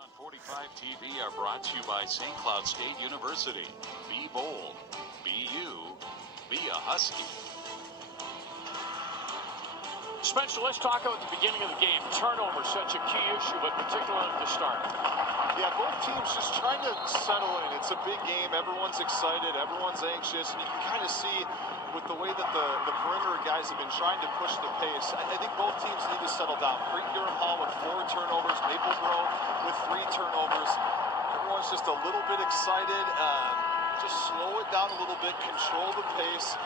On 45 TV are brought to you by St. Cloud State University. Be bold. Be you. Be a Husky. Spencer, let's talk about the beginning of the game. Turnover, such a key issue, but particularly at the start. Yeah, both teams just trying to settle in. It's a big game. Everyone's excited. Everyone's anxious. And you can kind of see with the way that the perimeter guys have been trying to push the pace. I think both teams need to settle down. Creighton-Durham Hall with 4 turnovers. Maple Grove with 3 turnovers. Everyone's just a little bit excited. Just slow it down a little bit. Control the pace.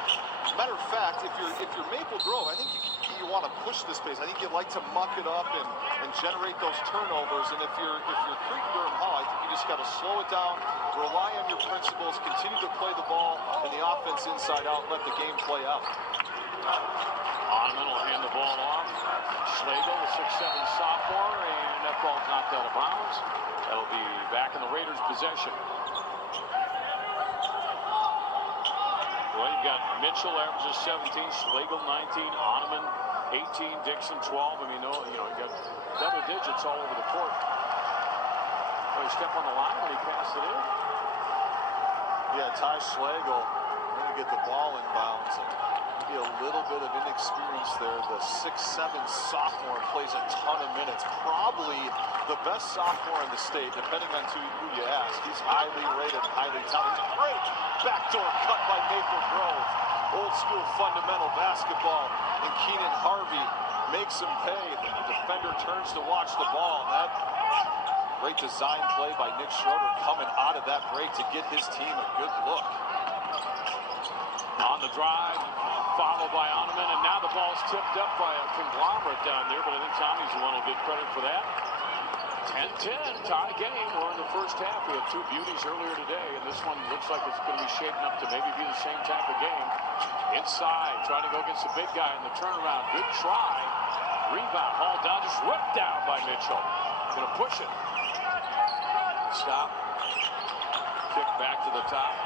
Matter of fact, if you're Maple Grove, I think you want to push this pace. I think you'd like to muck it up and generate those turnovers. And if you're Creighton-Durham Hall, I think you just got to slow it down, rely on your principles, continue to play the ball and the offense inside out, let the game play out. Ottoman will hand the ball off. Schlegel, the 6'7" sophomore, and that ball's knocked out of bounds. That'll be back in the Raiders' possession. Well, you've got Mitchell averages 17, Schlegel 19, Ottoman 18, Dixon 12. I mean, you got double digits all over the court. Well, he stepped on the line when he passed it in. Yeah, Ty Schlegel going to get the ball in bounds. And maybe a little bit of inexperience there. The 6'7" sophomore plays a ton of minutes. Probably the best sophomore in the state, depending on who you ask. He's highly rated, highly talented. Great backdoor cut by Maple Grove. Old school fundamental basketball. And Keenan Harvey makes him pay. The defender turns to watch the ball. And that great design play by Nick Schroeder coming out of that break to get his team a good look. On the drive, followed by Ottoman, and now the ball's tipped up by a conglomerate down there, but I think Tommy's the one who'll get credit for that. 10-10, tie game. We're in the first half. We had 2 beauties earlier today, and this one looks like it's going to be shaping up to maybe be the same type of game. Inside, trying to go against the big guy in the turnaround. Good try. Rebound, hauled down, just ripped down by Mitchell. Going to push it. Stop. Kick back to the top.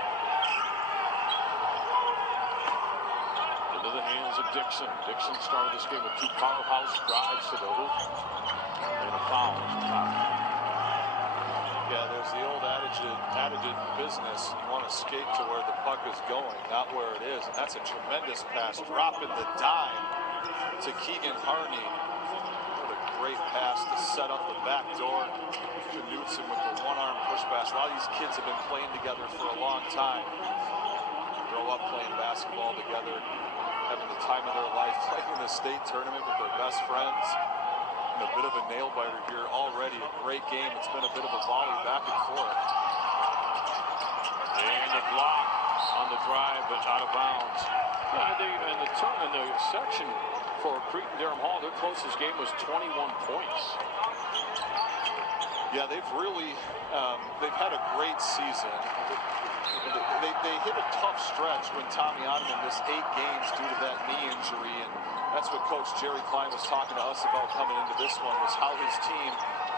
Into the hands of Dixon. Dixon started this game with 2 powerhouse drives to the hoop. And a foul at the top. Yeah, there's the old adage in business. You want to skate to where the puck is going, not where it is. And that's a tremendous pass. Dropping the dime to Keegan Harney. What a great pass to set up the back door. Knutson with the one-arm push pass. A lot of these kids have been playing together for a long time. Grow up playing basketball together, having the time of their life, playing in the state tournament with their best friends. And a bit of a nail-biter here already. A great game. It's been a bit of a volley back and forth. And the block on the drive, but out of bounds. And the section for Creighton-Durham Hall, their closest game was 21 points. Yeah, they've really, they've had a great season. They hit a tough stretch when Tommy Ottoman missed 8 games due to that knee injury, and that's what Coach Jerry Klein was talking to us about coming into this one, was how his team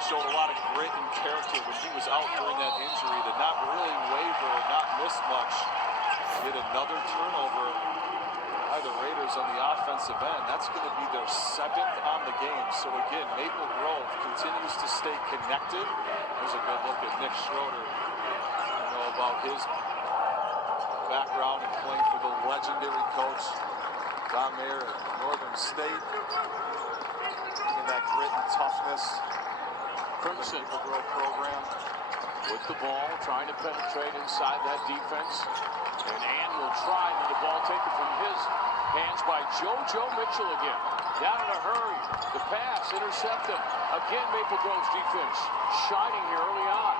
showed a lot of grit and character when he was out during that injury, to not really waver, not miss much. Get another turnover by the Raiders on the offensive end. That's going to be their 7th on the game. So again, Maple Grove continues to stay connected. There's a good look at Nick Schroeder. You know about his background and playing for the legendary coach Don Mayer at Northern State. Bringing that grit and toughness. Crimson Maple Grove program. with the ball, trying to penetrate inside that defense. And Ann will try, and the ball taken from his hands by JoJo Mitchell again. Down in a hurry. The pass intercepted. Again, Maple Grove's defense shining here early on.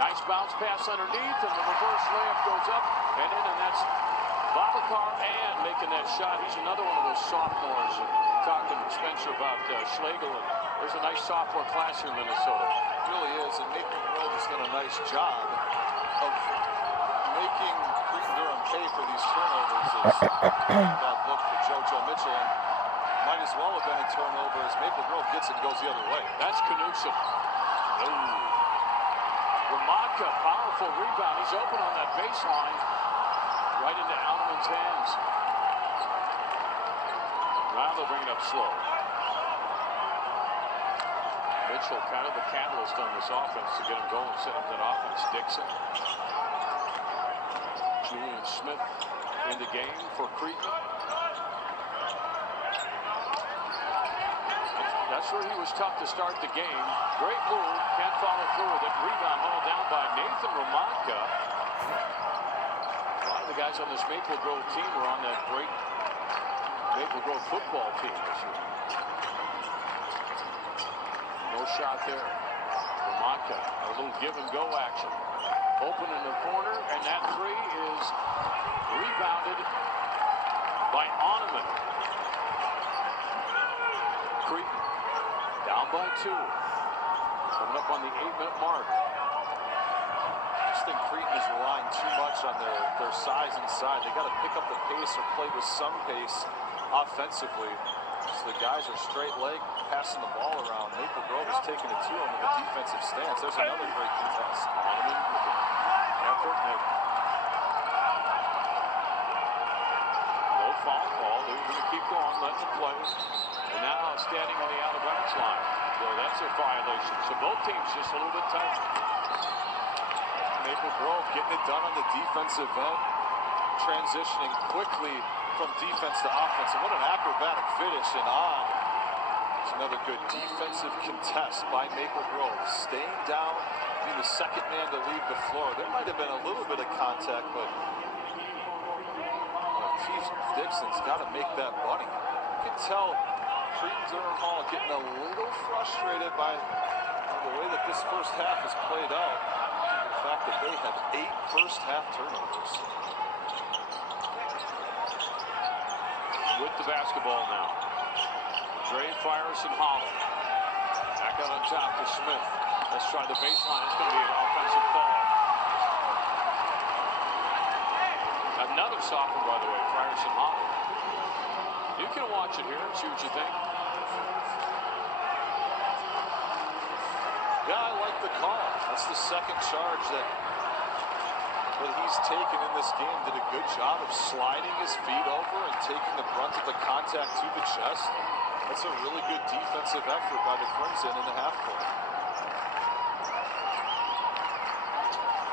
Nice bounce pass underneath, and the reverse layup goes up and in, and that's Babacar Ann making that shot. He's another one of those sophomores. Talking to Spencer about Schlegel, and there's a nice sophomore class here in Minnesota. It really is, and Maple Grove has done a nice job of making Creighton-Durham pay for these turnovers. That look for JoJo Mitchell, and might as well have been a turnover as Maple Grove gets it and goes the other way. That's Knutson. Ramadka, powerful rebound. He's open on that baseline. Right into Alman's hands. Now they'll bring it up slow. Mitchell, kind of the catalyst on this offense to get him going, set up that offense. Dixon. Julian Smith in the game for Creighton. That's where he was tough to start the game. Great move. Can't follow through with it. Rebound hauled down by Nathan Ramonka. A lot of the guys on this Maple Grove team were on that great Maple Grove football team this year. No shot there. Ramonka, a little give and go action. Open in the corner, and that three is rebounded by Oneman. Creighton down by 2. Coming up on the 8-minute mark. I just think Creighton is relying too much on their size inside. They got to pick up the pace or play with some pace offensively. So the guys are straight leg passing the ball around. Maple Grove is taking it to them with a defensive stance. There's another great contest. Oneman with the effort. No foul call. They're going to keep going, let them play. And now standing on the out-of-bounds line. So that's a violation. So both teams just a little bit tight. Maple Grove getting it done on the defensive end. Transitioning quickly from defense to offense. And what an acrobatic finish and on. It's another good defensive contest by Maple Grove. Staying down, being the second man to leave the floor. There might have been a little bit of contact, but Chief Dixon's got to make that money. You can tell Creighton-Durham Hall getting a little frustrated by the way that this first half has played out. The fact that they have 8 first-half turnovers. With the basketball now. Dre fires and Hollow. Back out on top to Smith. Let's try the baseline. It's going to be an offensive call. Another sophomore, by the way, Frierson Hollow. You can watch it here and see what you think. Yeah, I like the call. That's the second charge that he's taken in this game. Did a good job of sliding his feet over and taking the brunt of the contact to the chest. That's a really good defensive effort by the Crimson in the half court.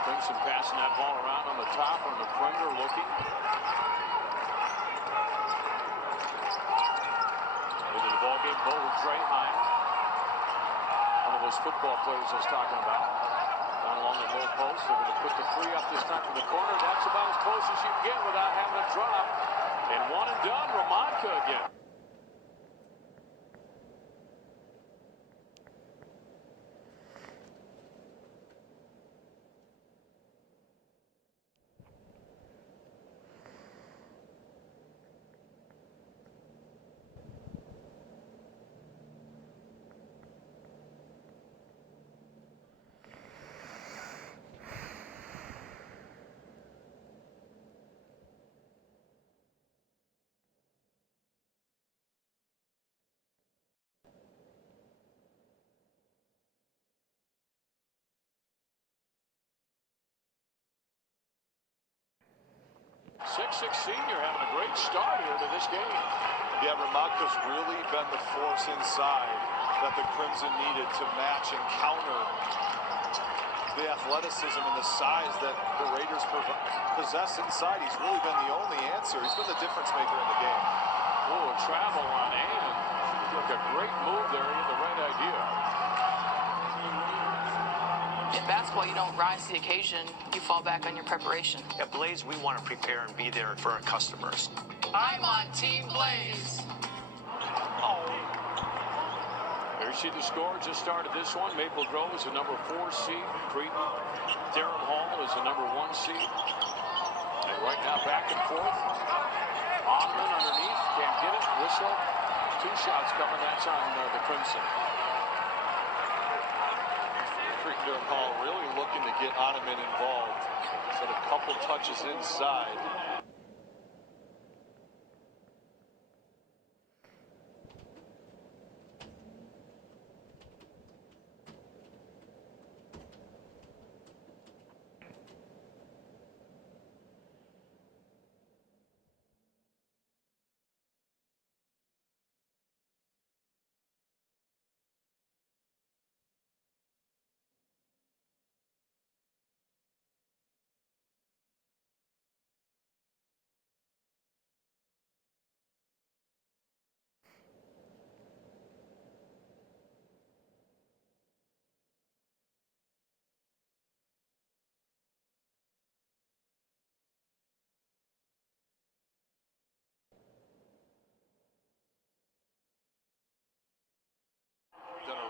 Crimson passing that ball around on the top on the perimeter looking. Into the ball game, Bo with Dre Heim. One of those football players I was talking about. Down along the low post. They're going to put the three up this time from the corner. That's about as close as you can get without having a drop. And one and done, Ramonka again. Six senior having a great start here to this game. Yeah, Ramonka's really been the force inside that the Crimson needed to match and counter the athleticism and the size that the Raiders possess inside. He's really been the only answer. He's been the difference maker in the game. Oh, travel on Ann. Took a great move there. He had the right idea. In basketball, you don't rise to the occasion. You fall back on your preparation. At Blaze, we want to prepare and be there for our customers. I'm on Team Blaze. There you see the score. Just started this one. Maple Grove is the number 4 seed. Creighton-Durham Hall is the number 1 seed. And right now, back and forth. Oneman underneath. Can't get it. Whistle. 2 shots coming. That's on the Crimson. Creighton-Durham Hall really looking to get Oneman involved. Set a couple touches inside.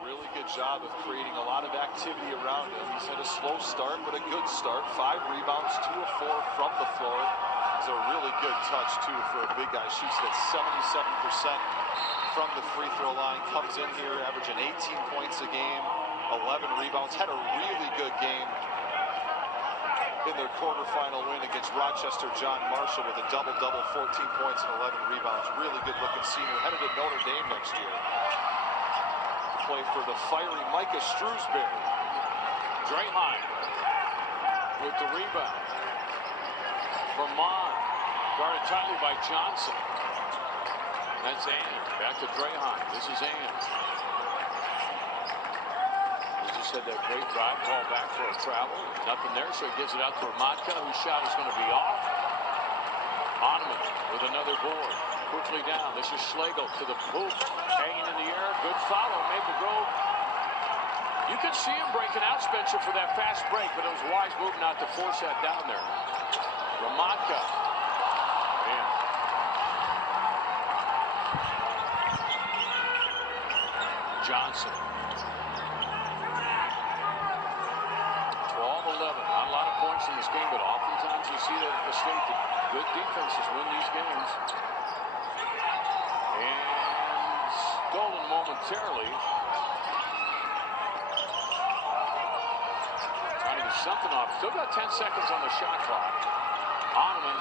really good job of creating a lot of activity around him. He's had a slow start, but a good start. 5 rebounds, 2 of 4 from the floor. It's a really good touch, too, for a big guy. Shoots at 77% from the free throw line. Comes in here averaging 18 points a game, 11 rebounds. Had a really good game in their quarterfinal win against Rochester. John Marshall with a double-double, 14 points and 11 rebounds. Really good-looking senior. Headed to Notre Dame next year to play for the fiery Micah Shrewsbury. Draheim with the rebound. Vermont guarded tightly by Johnson. That's Ann. Back to Draheim. This is Ann. Had that great drive, call back for a travel. Nothing there, so he gives it out to Ramatka, whose shot is going to be off. Ottoman with another board. Quickly down. This is Schlegel to the hoop. Hanging in the air. Good follow. Maple Grove. You can see him breaking out, Spencer, for that fast break, but it was a wise move not to force that down there. Ramatka. Man. Johnson. 12-11. Not a lot of points in this game, but oftentimes you see that at the state that good defenses win these games. And stolen momentarily. Trying to get something off. Still got 10 seconds on the shot clock. Ottoman,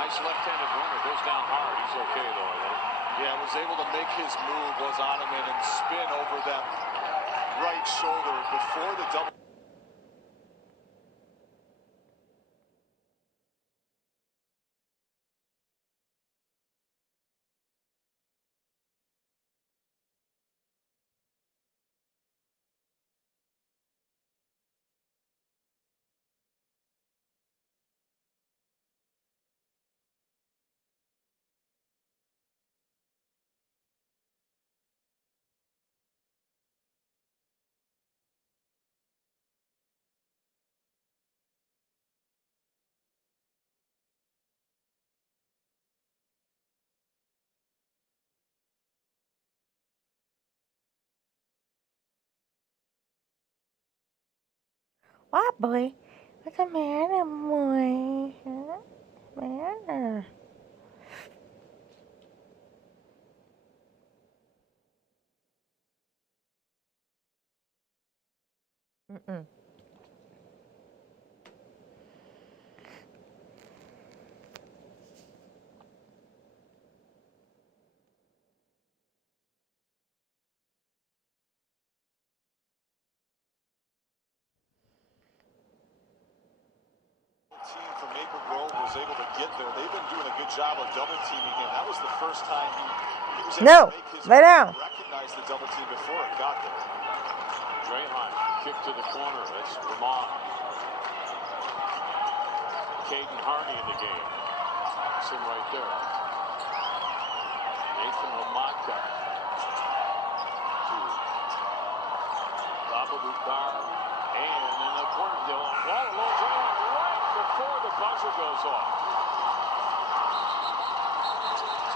nice left-handed runner. Goes down hard. He's okay, though, I think. Yeah, was able to make his move, was Ottoman, and spin over that right shoulder before the double. What, boy? What's the matter, boy? Huh? Matter? Mm-mm. Team from Maple Grove was able to get there. They've been doing a good job of double teaming him. That was the first time he was able to make his lay down. recognize the double team before it got there. Draheim, kick to the corner. That's Vermont. Caden Harney in the game. That's him right there. Nathan Ramatka. Bababukar. And in the corner, ball alone. Draheim right before the buzzer goes off.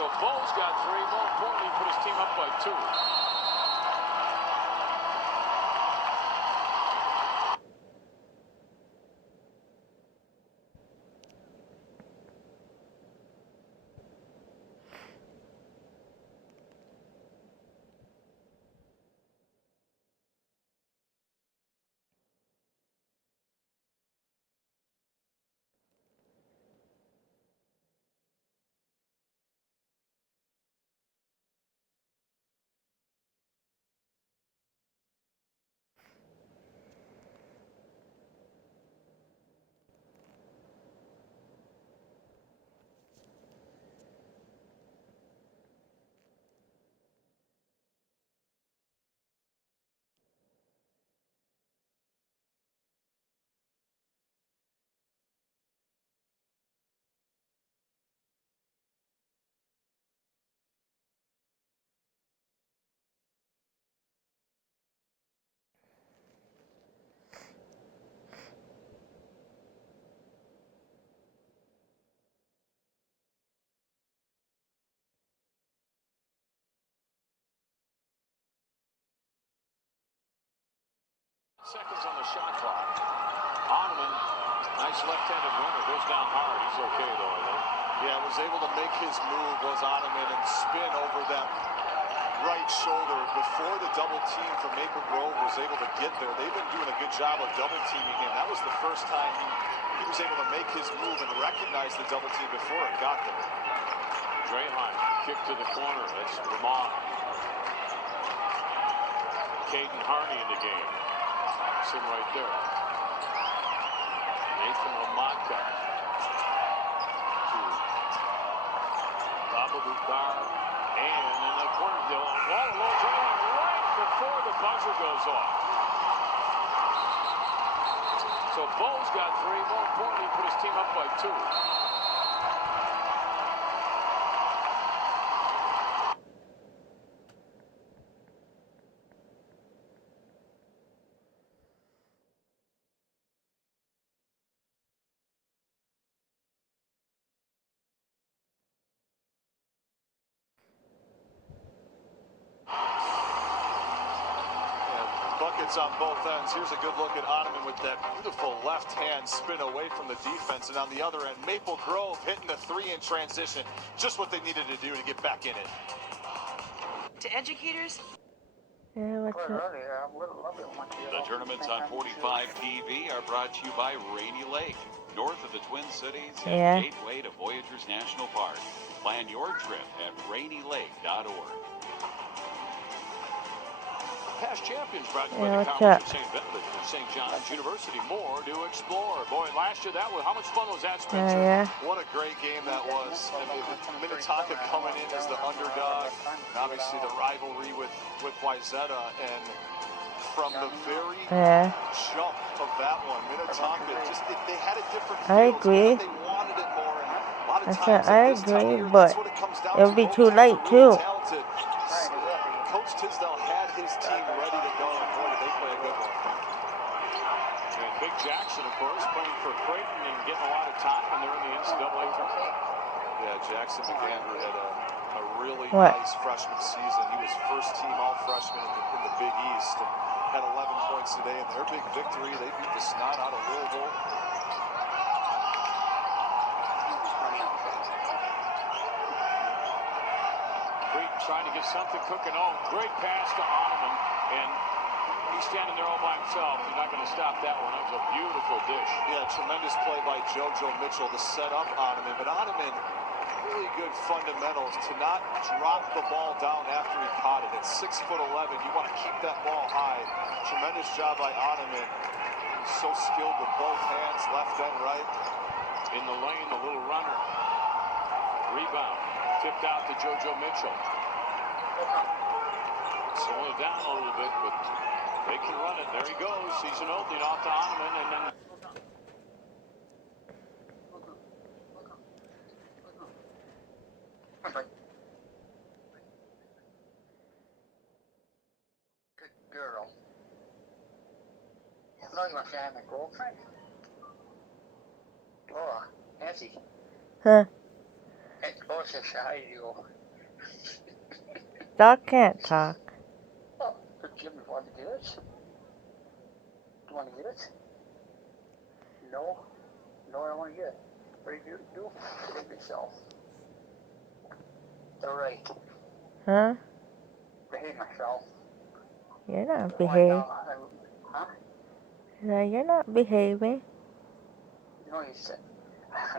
So Bo's got 3. More importantly, he put his team up by 2. Seconds on the shot clock. Ottoman, nice left-handed runner, goes down hard. He's okay though, I think. Yeah, was able to make his move, was Ottoman, and spin over that right shoulder before the double team from Maple Grove was able to get there. They've been doing a good job of double teaming him. That was the first time he was able to make his move and recognize the double team before it got there. Draheim, kick to the corner. That's Vermont. Caden Harney in the game. That's him right there. Nathan Lamotka to Baba Bukar. And in the corner, the ball low Draheim right before the buzzer goes off. So Bo's got 3. More importantly, he put his team up by 2. Buckets on both ends. Here's a good look at Ottoman with that beautiful left hand spin away from the defense. And on the other end, Maple Grove hitting the 3 in transition. Just what they needed to do to get back in it. To educators, Yeah, what's up? The tournaments on 45 TV are brought to you by Rainy Lake, north of the Twin Cities and Yeah. gateway to Voyageurs National Park. Plan your trip at rainylake.org. Past champions brought to you Yeah, by the what's College up? of St. Benedict and St. John's University. More to explore. Boy, last year, how much fun was that, Spencer? Yeah. What a great game that was. I mean, Minnetonka coming in as the underdog. And obviously the rivalry with Wayzata. And from the very Yeah. jump of that one, Minnetonka just they had a different I feel to it. agree. They wanted it more. And a lot of I times said I at this time of agree, year, but that's what it comes down it'll to. be Both too teams late, are really too. talented. Coach Tisdale had his team ready to go, and boy, did they play a good one. And Big Jackson, of course, playing for Creighton and getting a lot of time, and they're in the NCAA tournament. Yeah, Jackson McAndrew had a really What? nice freshman season. He was first team all-freshman in the Big East and had 11 points today. And their big victory, they beat the snot out of Louisville. Creighton trying to get something cooking. Oh, great pass to Ottoman, and he's standing there all by himself. He's not going to stop that one. That was a beautiful dish. Yeah, tremendous play by JoJo Mitchell to set up Ottoman. But Ottoman, really good fundamentals to not drop the ball down after he caught it. At 6'11", you want to keep that ball high. Tremendous job by Ottoman. He's so skilled with both hands, left and right. In the lane, the little runner. Rebound. Tipped out to JoJo Mitchell. Slowing it down a little bit, but they can run it. There he goes. He's an opening off to Ottoman, and then Good girl. You know you want to have my girlfriend? Oh, Nancy. Huh. Hey, oh, says hi to you. Dog can't talk. Oh, good Jimmy, want to get it? Do you want to get it? No? No, I don't want to get it. What do you do? Save yourself. All right. Huh? Behave myself. You're not Right behaving. now, huh? No, you're not behaving. You know, you said,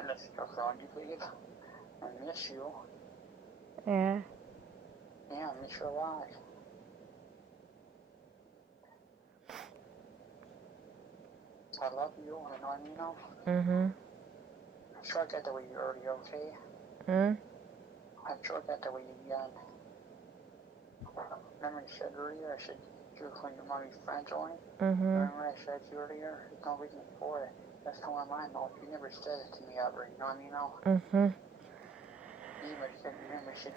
let's go on you, babe. I miss you. Yeah. Yeah, I miss you a lot. I love you, I know what I mean, now. Mm-hmm. I'm sure I got the way you're already okay. Hmm? I'm sure I got the way you got. Remember you said earlier, I said you were calling your mommy's friends only? Mm-hmm. Remember I said to you earlier? There's no reason for it. That's how I'm on mouth. You never said it to me ever, you know what I mean, now? Mm-hmm. You never said,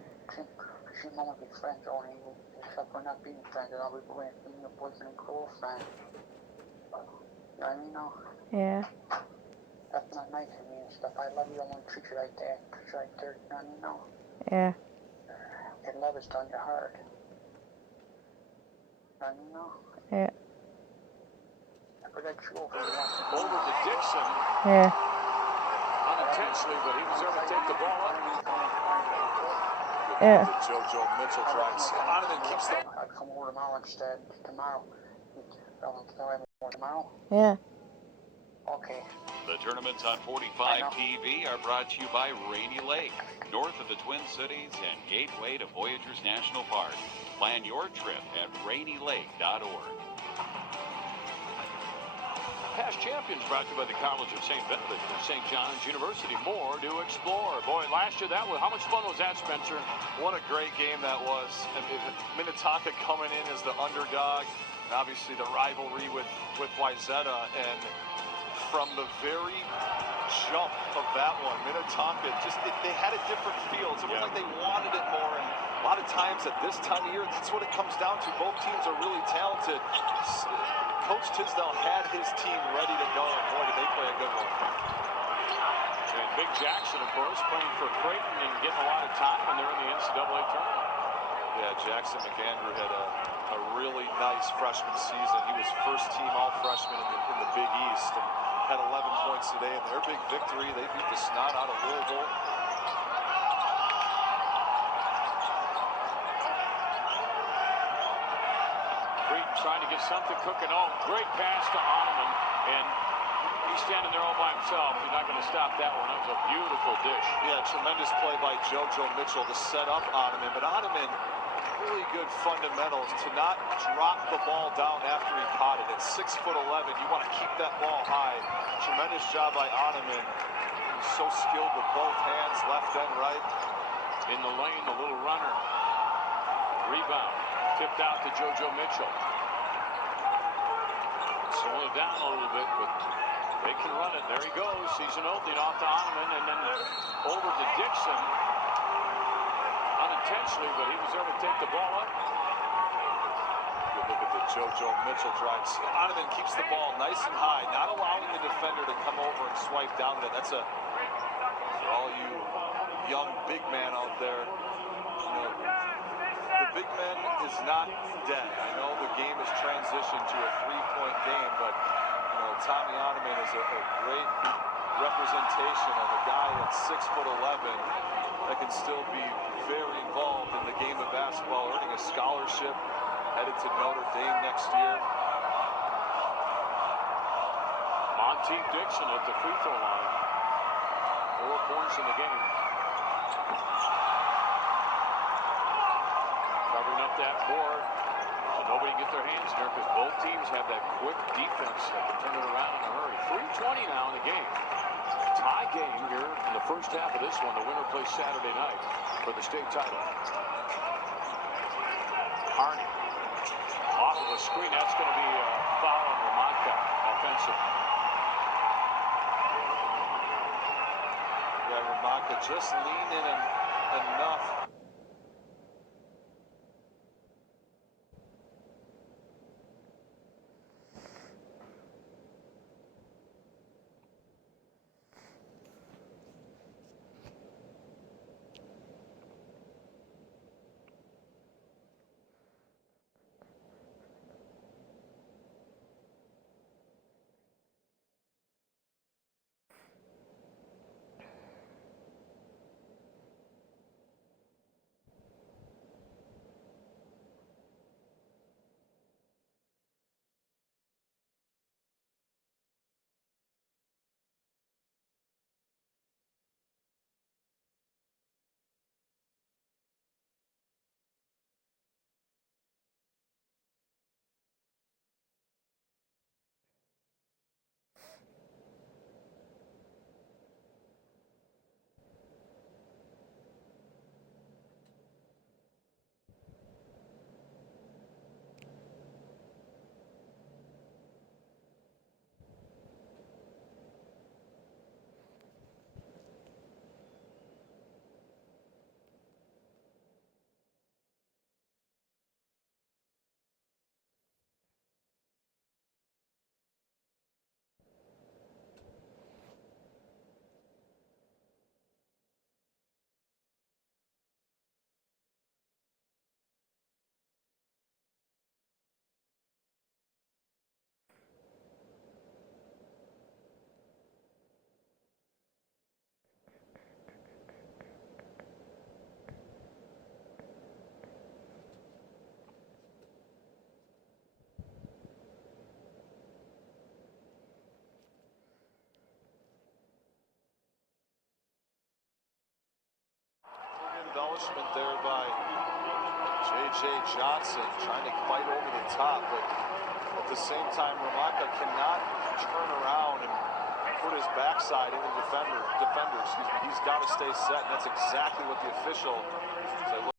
she mom would be friends only, except we're not being friends, and I'll be being a boyfriend and girlfriend. You know what I mean, now? Yeah. That's not nice of me and stuff. I love you, I won't treat you like that. Treat you like dirt, you know what I mean, now? Yeah. And love is done your heart. You know what I mean, now? Yeah. sure if he wants to Over to Dixon. Yeah. Unintentionally, but he was there to take the ball up. Yeah. JoJo Mitchell tries. Ottoman keeps the. I'd come over tomorrow instead. Tomorrow. Tomorrow? Yeah. Okay. The tournaments on 45 TV are brought to you by Rainy Lake, north of the Twin Cities and gateway to Voyageurs National Park. Plan your trip at rainylake.org. Past Champions brought to you by the College of St. John's University. More to explore. Boy, last year, how much fun was that, Spencer? What a great game that was. I mean, Minnetonka coming in as the underdog, and obviously the rivalry with Wayzata. And from the very jump of that one, Minnetonka they had a different feel. It's almost like they wanted it more. And a lot of times at this time of year, that's what it comes down to. Both teams are really talented. Coach Tisdale had his team ready to go, and boy, did they play a good one. And Big Jackson, of course, playing for Creighton and getting a lot of time, and they're in the NCAA tournament. Yeah, Jackson McAndrew had a really nice freshman season. He was first team all-freshman in the Big East and had 11 points today. And their big victory, they beat the snot out of Louisville. Trying to get something cooking. Oh, great pass to Ottoman, and he's standing there all by himself. He's not going to stop that one. That was a beautiful dish. Yeah, tremendous play by JoJo Mitchell to set up Ottoman, but Ottoman, really good fundamentals to not drop the ball down after he caught it. At 6'11", you want to keep that ball high. Tremendous job by Ottoman. He's so skilled with both hands, left and right. In the lane, the little runner. Rebound. Tipped out to JoJo Mitchell. Slowing it down a little bit, but they can run it. There he goes. He's an opening off to Ottoman, and then over to Dixon. Unintentionally, but he was there to take the ball up. Good look at the JoJo Mitchell drive. Ottoman keeps the ball nice and high, not allowing the defender to come over and swipe down with it. That's for all you young big man out there. You know, the big man is not dead. I know the game has transitioned to a three-point game, but you know, Tommy Ottoman is a great representation of a guy at 6'11" that can still be very involved in the game of basketball, earning a scholarship, headed to Notre Dame next year. Monteith Dixon at the free throw line. 4 points in the game. Covering up that board so nobody can get their hands in there, because both teams have that quick defense that can turn it around in a hurry. 3:20 now in the game. Tie game here in the first half of this one. The winner plays Saturday night for the state title. Harney off of a screen. That's going to be a foul on Ramonka, offensive. Yeah, Ramonka just leaned in enough. embellishment there by J.J. Johnson, trying to fight over the top, but at the same time, Ramaka cannot turn around and put his backside into the defender. He's got to stay set, and that's exactly what the official said.